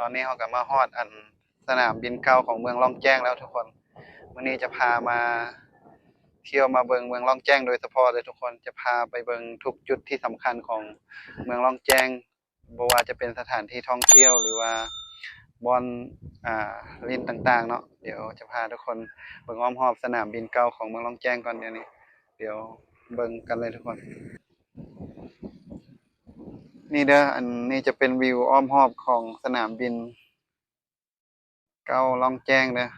ตอนนี้เราก็มาฮอดสนามบินเก่าของเมืองล่องแจ้งแล้วทุกคนมื้อนี้จะพามาเที่ยวมาเบิงเมืองล่องแจ้งโดยเฉพาะเลยทุกคนจะพาไปเบิงทุกจุดที่สำคัญของเมืองล่องแจ้งบ่ว่าจะเป็นสถานที่ท่องเที่ยวหรือว่าบ่อนอ่าลิ้นต่างๆเนาะเดี๋ยวจะพาทุกคนเบิ่งอ้อมรอบสนามบินเก่าของเมืองล่องแจ้งก่อนเดี๋ยวเบิ่งกันเลยทุกคนนี่เด้ออันนี้จะเป็นวิวอ้อมรอบของสนามบินเก่าล่องแจ้งเด้อ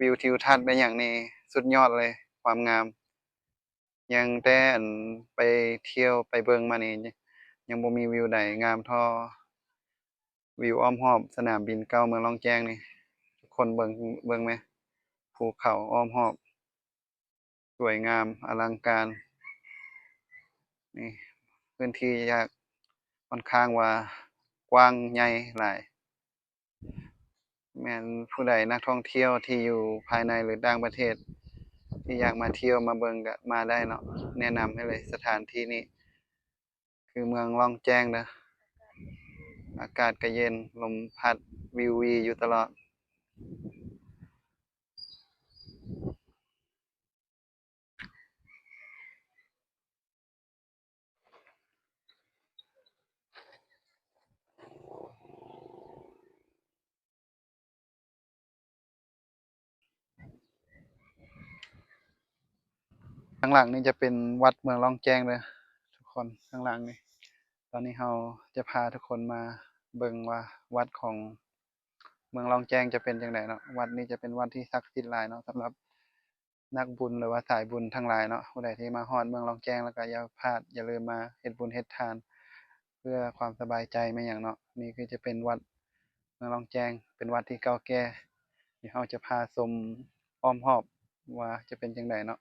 วิวทิวทัศน์เป็นอย่างนี้สุดยอดเลยความงามยังแต่ไปเที่ยวไปเบิ่งมานี่ยังบ่มีวิวใดงามเท่าวิวอ้อมรอบสนามบินเก่าเมืองล่องแจ้งนี่ทุกคนเบิ่งไหมภูเขาอ้อมรอบสวยงามอลังการนี่พื้นที่ค่อนข้างว่ากว้างใหญ่หลายแม่นผู้ใดนักท่องเที่ยวที่อยู่ภายในหรือต่างประเทศที่อยากมาเที่ยวมาเบิ่งก็มาได้เนาะแนะนำให้เลยสถานที่นี้คือเมืองล่องแจ้งเด้ออากาศก็เย็นลมพัดวิววีอยู่ตลอดข้างหลังนี่จะเป็นวัดเมืองล่องแจ้งเด้อทุกคนข้างหลังนี่ตอนนี้เราจะพาทุกคนมาเบิ่งว่าวัดของเมืองล่องแจ้งจะเป็นจั่งใดเนาะวัดนี้จะเป็นวัดที่ศักดิ์สิทธิ์หลายเนาะสำหรับนักบุญหรือว่าสายบุญทั้งหลายเนาะผู้ใดที่มาฮอดเมืองล่องแจ้งแล้วก็อย่าพลาดอย่าลืมมาเฮ็ดบุญเฮ็ดทานเพื่อความสบายใจแม่นหยังเนาะนี่คือจะเป็นวัดเมืองล่องแจ้งเป็นวัดที่เก่าแก่เดี๋ยวเราจะพาชมอ้อมรอบว่าจะเป็นจั่งใดเนาะ